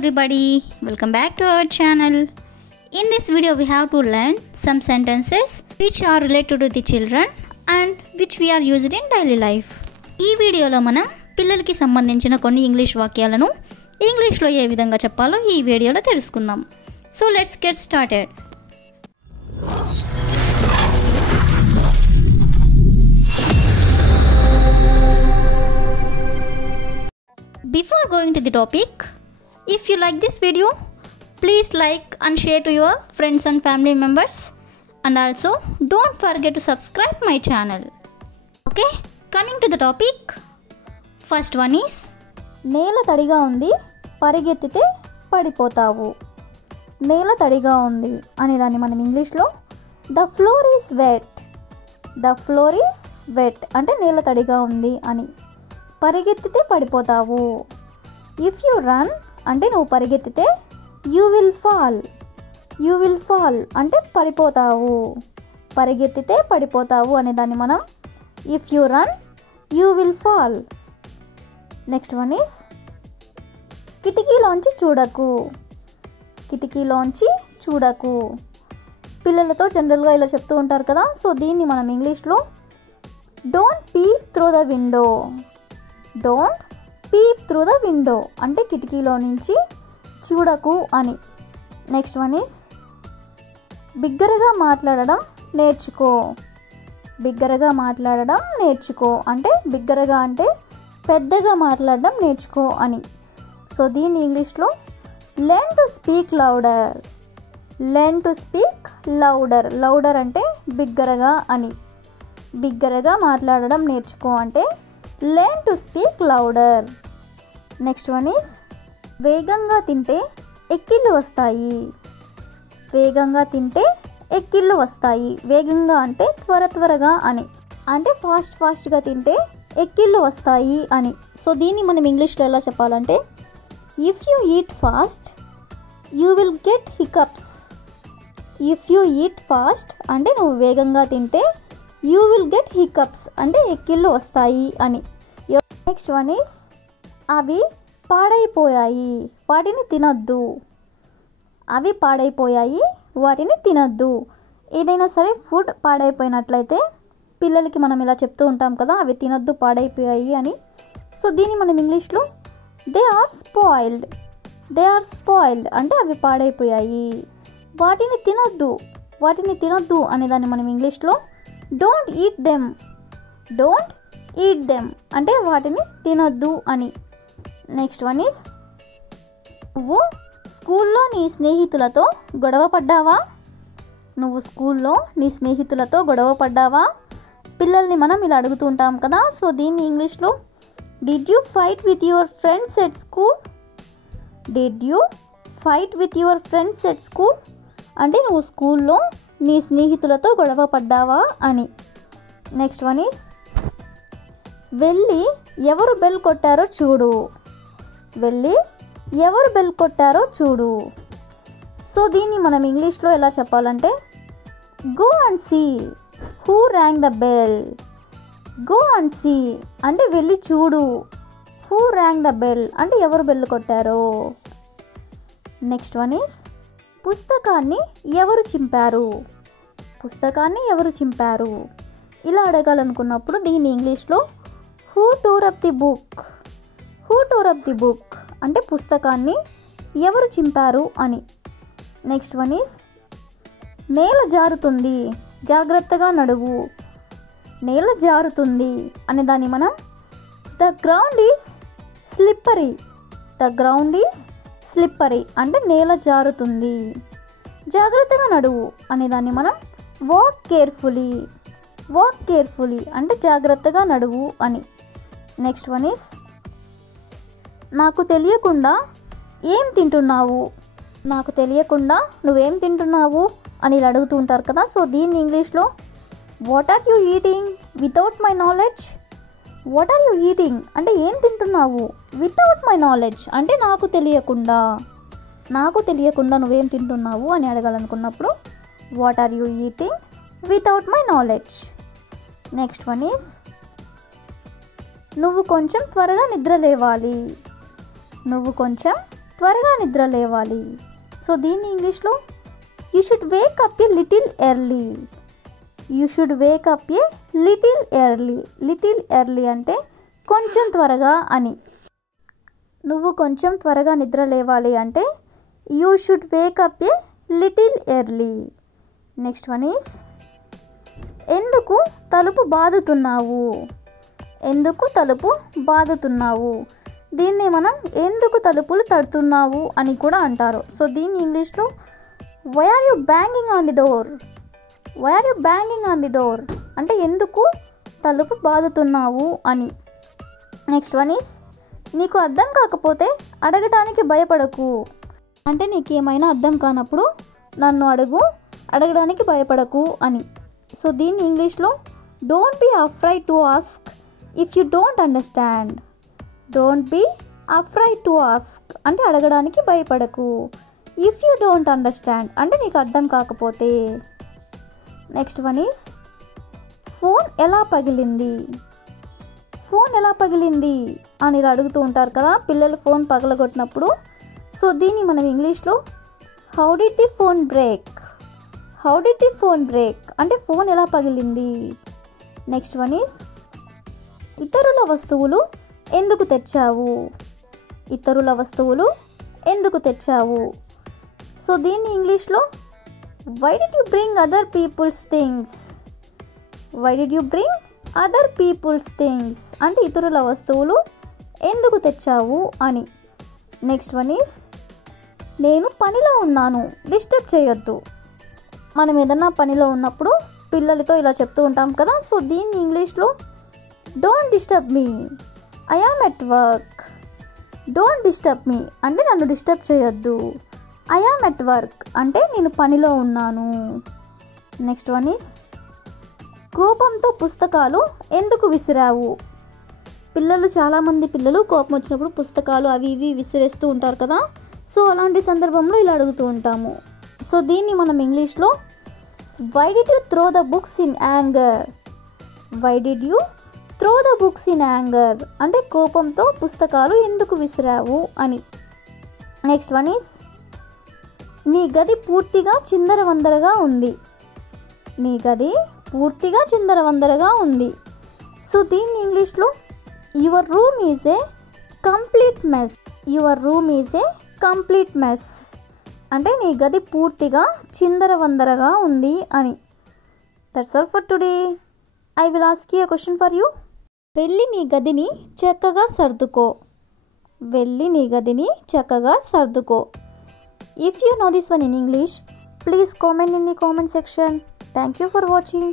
everybody, welcome back to our channel. In this video we have to learn some sentences which are related to the children and which we are used in daily life. ఈ వీడియోలో మనం పిల్లలకి సంబంధించిన కొన్ని English వాక్యాలను ఇంగ్లీష్లో ఏ విధంగా చెప్పాలో ఈ వీడియోలో తెలుసుకుందాం. So let's get started. Before going to the topic, if you like this video, please like and share to your friends and family members, and also don't forget to subscribe my channel. Okay, coming to the topic, first one is నేల తడిగా ఉంది పరిగెత్తితే పడిపోతావు. నేల తడిగా ఉంది అనే దాన్ని మనం ఇంగ్లీష్లో the floor is wet. The floor is wet అంటే నేల తడిగా ఉంది అని. పరిగెత్తితే పడిపోతావు. ఇఫ్ యు రన్ అంటే నువ్వు పరిగెత్తితే you will fall. You will fall అంటే పడిపోతావు. పరిగెత్తితే పడిపోతావు అనే దాన్ని మనం if you run you will fall. Next one is కిటికీలోంచి చూడకు. కిటికీలోంచి చూడకు. పిల్లలతో జనరల్గా ఇలా చెప్తూ ఉంటారు కదా, సో దీన్ని మనం ఇంగ్లీష్లో don't peep through the window. Don't peep through the window అంటే కిటికీలో నుంచి చూడకు అని. నెక్స్ట్ వన్ ఈస్ బిగ్గరగా మాట్లాడడం నేర్చుకో. బిగ్గరగా మాట్లాడడం నేర్చుకో అంటే బిగ్గరగా అంటే పెద్దగా మాట్లాడడం నేర్చుకో అని. సో దీన్ని ఇంగ్లీష్లో learn to speak louder. Learn to speak louder. Louder అంటే బిగ్గరగా అని. బిగ్గరగా మాట్లాడడం నేర్చుకో అంటే learn to speak louder. Next one is వేగంగా తింటే ఎక్కిళ్ళు వస్తాయి. వేగంగా తింటే ఎక్కిళ్ళు వస్తాయి. వేగంగా అంటే త్వరగా అని, అంటే ఫాస్ట్గా తింటే ఎక్కిళ్ళు వస్తాయి అని. సో దీన్ని మనం ఇంగ్లీష్లో ఎలా చెప్పాలంటే if you eat fast you will get hiccups. If you eat fast అంటే నువ్వు వేగంగా తింటే యూ విల్ గెట్ హికప్స్ అంటే ఎక్కిళ్ళు వస్తాయి అని. నెక్స్ట్ వన్ ఈస్ అవి పాడైపోయాయి వాటిని తినొద్దు. అవి పాడైపోయాయి వాటిని తినొద్దు. ఏదైనా సరే ఫుడ్ పాడైపోయినట్లయితే పిల్లలకి మనం ఇలా చెప్తూ ఉంటాం కదా, అవి తినొద్దు పాడైపోయాయి అని. సో దీన్ని మనం ఇంగ్లీష్లో they are spoiled. They are spoiled అంటే అవి పాడైపోయాయి. వాటిని తినొద్దు. వాటిని తినొద్దు అనేదాన్ని మనం ఇంగ్లీష్లో don't eat them. Don't eat them అంటే వాటిని తినొద్దు అని. నెక్స్ట్ వన్ ఈస్ నువ్వు స్కూల్లో నీ స్నేహితులతో గొడవ పడ్డావా. నువ్వు స్కూల్లో నీ స్నేహితులతో గొడవ పడ్డావా. పిల్లల్ని మనం ఇలా అడుగుతూ ఉంటాం కదా, సో దీన్ని ఇంగ్లీష్లో did you fight with your friends at school. Did you fight with your friends at school అంటే నువ్వు స్కూల్లో నీ స్నేహితులతో గొడవ పడ్డావా అని. నెక్స్ట్ వన్ ఈస్ వెళ్ళి ఎవరు బెల్ కొట్టారో చూడు. వెళ్ళి ఎవరు బెల్ కొట్టారో చూడు. సో దీన్ని మనం ఇంగ్లీష్లో ఎలా చెప్పాలంటే go and see who rang the bell. Go and see అంటే వెళ్ళి చూడు. హూ ర్యాంగ్ ద బెల్ అంటే ఎవరు బెల్ కొట్టారో. నెక్స్ట్ వన్ ఈస్ పుస్తకాన్ని ఎవరు చింపారు. పుస్తకాన్ని ఎవరు చింపారు ఇలా అడగాలనుకున్నప్పుడు దీన్ని ఇంగ్లీష్లో who tore up the book. Who tore up the book అంటే పుస్తకాన్ని ఎవరు చింపారు అని. నెక్స్ట్ వన్ ఈస్ నేల జారుతుంది జాగ్రత్తగా నడువు. నేల జారుతుంది అనే దాన్ని మనం the ground is slippery. The ground is slippery అంటే నేల జారుతుంది. జాగ్రత్తగా నడువు అనేదాన్ని మనం వాక్ కేర్ఫుల్లీ. వాక్ కేర్ఫుల్లీ అంటే జాగ్రత్తగా నడువు అని. నెక్స్ట్ వన్ ఈస్ నాకు తెలియకుండా ఏం తింటున్నావు. నాకు తెలియకుండా నువ్వేం తింటున్నావు అని ఇలా అడుగుతూ ఉంటారు కదా, సో దీన్ని ఇంగ్లీష్లో what are you eating without my knowledge. What are you eating అంటే ఏం తింటున్నావు. వితౌట్ మై నాలెడ్జ్ అంటే నాకు తెలియకుండా. నాకు తెలియకుండా నువ్వేం తింటున్నావు అని అడగాలనుకున్నప్పుడు what are you eating without my knowledge. Next one is నువ్వు కొంచెం త్వరగా నిద్ర లేవాలి. నువ్వు కొంచెం త్వరగా నిద్ర లేవాలి. సో దీన్ని ఇంగ్లీష్లో you should Wake up a little early. You should Wake up a little early. Little early అంటే కొంచెం త్వరగా అని. నువ్వు కొంచెం త్వరగా నిద్ర లేవాలి అంటే you should Wake up a little early. Next one is ఎందుకు తలుపు బాదుతున్నావు. ఎందుకు తలుపు బాదుతున్నావు. దీన్ని మనం ఎందుకు తలుపులు తడుతున్నావు అని కూడా అంటారు. సో దీన్ని ఇంగ్లీష్లో why are you banging on the door. Why are you banging on the door అంటే ఎందుకు తలుపు బాదుతున్నావు అని. నెక్స్ట్ వన్ ఈస్ నీకు అర్థం కాకపోతే అడగటానికి భయపడకు. అంటే నీకేమైనా అర్థం కానప్పుడు నన్ను అడగడానికి భయపడకు అని. సో దీన్ని ఇంగ్లీష్లో don't be afraid to ask if you don't understand. Don't be afraid to ask అంటే అడగడానికి భయపడకు. ఇఫ్ యూ డోంట్ అండర్స్టాండ్ అంటే నీకు అర్థం కాకపోతే. నెక్స్ట్ వన్ ఈస్ ఫోన్ ఎలా పగిలింది. ఫోన్ ఎలా పగిలింది అని ఇలా అడుగుతూ ఉంటారు కదా పిల్లలు ఫోన్ పగలగొట్టినప్పుడు. సో దీన్ని మనం ఇంగ్లీష్లో how did the phone break. How did the phone break అంటే ఫోన్ ఎలా పగిలింది. నెక్స్ట్ వన్ ఈస్ ఇతరుల వస్తువులు ఎందుకు తెచ్చావు. ఇతరుల వస్తువులు ఎందుకు తెచ్చావు. సో దీన్ని ఇంగ్లీష్లో why did you bring other people's things. Why did you bring other people's things అంటే ఇతరుల వస్తువులు ఎందుకు తెచ్చావు అని. నెక్స్ట్ వన్ ఈస్ నేను పనిలో ఉన్నాను డిస్టర్బ్ చేయొద్దు. మనం ఏదన్నా పనిలో ఉన్నప్పుడు పిల్లలతో ఇలా చెప్తూ ఉంటాం కదా. సో దీన్ని ఇంగ్లీష్లో don't disturb me. I am at work. Don't disturb me అంటే నన్ను డిస్టర్బ్ చేయొద్దు. ఐ యామ్ ఎట్ వర్క్ అంటే నేను పనిలో ఉన్నాను. నెక్స్ట్ వన్ ఈస్ కోపంతో పుస్తకాలు ఎందుకు విసిరావు. చాలామంది పిల్లలు కోపం వచ్చినప్పుడు పుస్తకాలు అవి ఇవి విసిరేస్తూ ఉంటారు కదా. సో అలాంటి సందర్భంలో ఇలా అడుగుతూ ఉంటాము. సో దీన్ని మనం ఇంగ్లీష్లో why did you throw the books in anger. Why did you throw the books in anger అంటే కోపంతో పుస్తకాలు ఎందుకు విసిరావు అని. నెక్స్ట్ వన్ ఈస్ నీ గది పూర్తిగా చిందరవందరగా ఉంది. నీ గది పూర్తిగా చిందరవందరగా ఉంది. సో దీన్ని ఇంగ్లీష్లో your room is a complete mess. Your room is a complete mess అంటే నీ గది పూర్తిగా చిందరవందరగా ఉంది అని. That's all for today. I will ask you a question for you. వెళ్ళి నీ గదిని చక్కగా సర్దుకో. వెళ్ళి నీ గదిని చక్కగా సర్దుకో. If you know this one in English, please comment in the comment section. Thank you for watching.